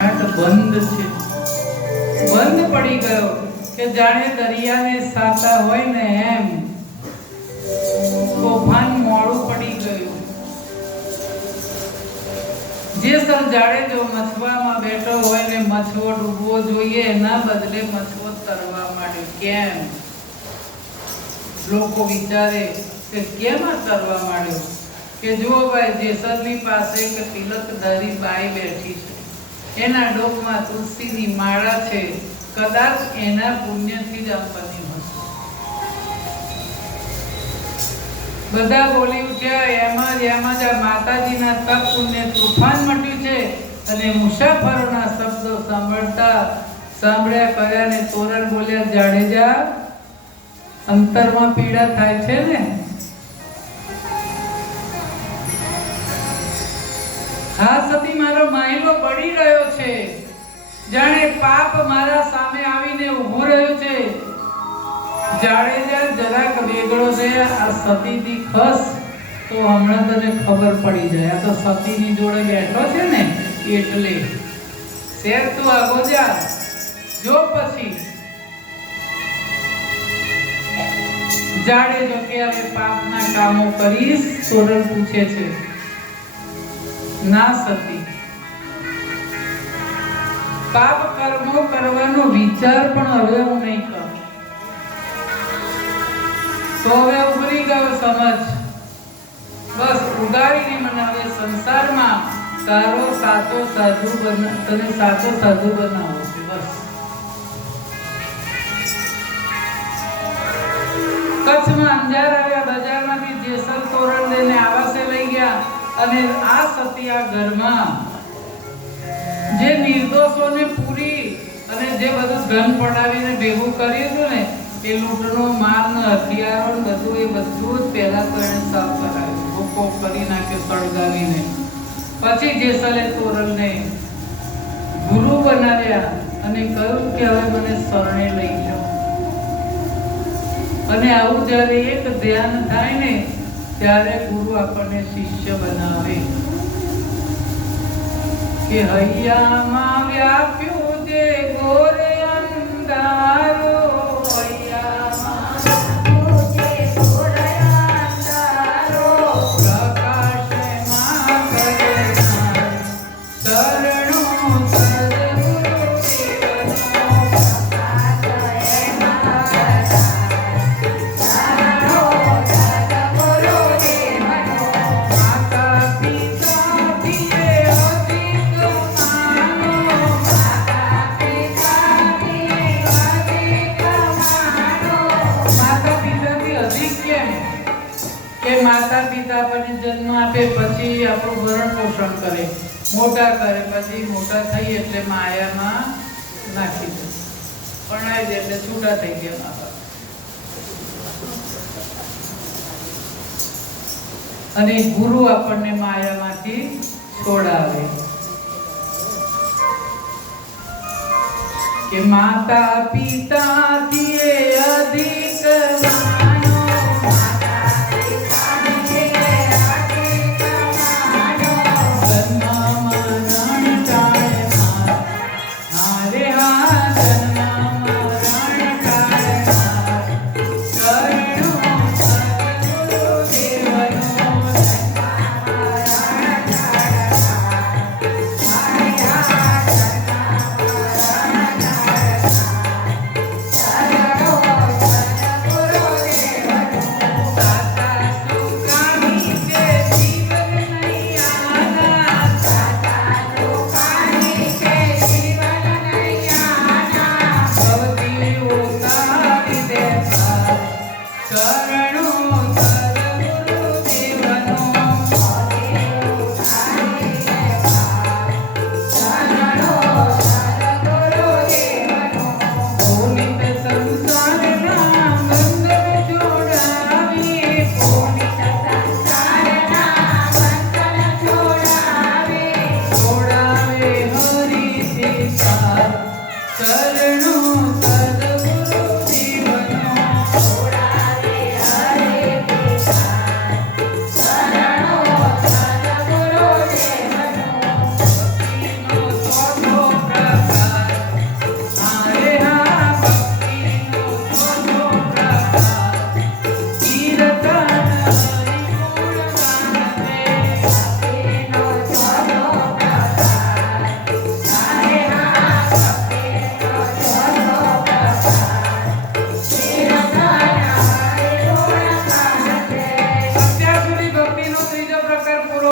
બંધ છે, બંધ પડી ગયો કે જાણે દરિયાને સાતા હોય ને એમ તોફાન મોડું પડી ગયું. જેસલ જાડેજો મછવામાં બેઠો હોય ને મછવો ડૂબવો જોઈએ એના બદલે મછવો તરવા માંડ્યો. કેમ? લોકો વિચારે કે કેમ આ તરવા માંડ્યો? કે જો ભાઈ જેસલની પાસે એક તિલકધારી બાઈ બેઠી છે, એના ડોકમાં તુલસીની માળા છે, કદાચ એના પુણ્યથી જ આપવાની હશે. બધા બોલી ઉઠ્યા. એમાં જ આ માતાજીના તપ પુણ્ય તૂફાન મટ્યું છે. અને મુસાફરોના શબ્દો સાંભળ્યા કર્યા ને તોરણ બોલ્યા, જાડેજા અંતરમાં પીડા થાય છે ને? હા સતી, મારો માયલો પડી રહ્યો છે, જાણે પાપ મારા સામે આવીને ઊભો રહ્યો છે. જાડેજા જરાક વેગળો છે. આ સતીથી ખસ તો હમણાં તને ખબર પડી જાય. આ તો સતીની જોડે બેઠો છે ને એટલે શેર તું આગો જા જો. પછી જાડેજો કે હવે પાપના કામો કરીશ? સોરલ પૂછે છે. ના સતી, પાપ કર્મો કરવાનો વિચાર પણ હવે હું નહીં કરું. તો હવે ઉભરી ગયો સમજ. બસ ઉગાડીને મને હવે સંસારમાં તારો સાચો સાધુ તને સાચો સાધુ બનાવો છે. બસ કચ્છમાં અંજાર આવ્યા, બજારમાંથી જેસલ તોરણ લઈને આવાસે લઈ ગયા. અને આ સતી આ ઘરમાં જે નિર્દોષોને પૂરી અને જે બધું ધન પડાવીને ભેગું કર્યું હતું ને, એ લૂંટનો માલ ને હથિયારો ને બધું જ પહેલા તો એને સાફ કરાવ્યું, ભૂકો કરી નાખ્યો સળગાવીને. પછી જેસલે તોરણને ગુરુ બનાવ્યા અને કહ્યું કે હવે મને શરણે લઈ જાઓ. અને આવું જ્યારે એક ધ્યાન થાય ને ત્યારે ગુરુ આપણને શિષ્ય બનાવે. કે હૈયામાં વ્યાપ્યું જે ઘોર અંધારો, માતા પિતા આપણને જન્મ આપે, પછી આપણું ભરણ પોષણ કરે, મોટા કરે, પછી મોટા થઈ એટલે માયામાં નાખી દે, પરણાવી દે એટલે છૂટા થઈ ગયા મા બાપ. અને ગુરુ આપણને માયામાંથી છોડાવે. કે માતા પિતાથી અધિક ચરણો સદગુરુ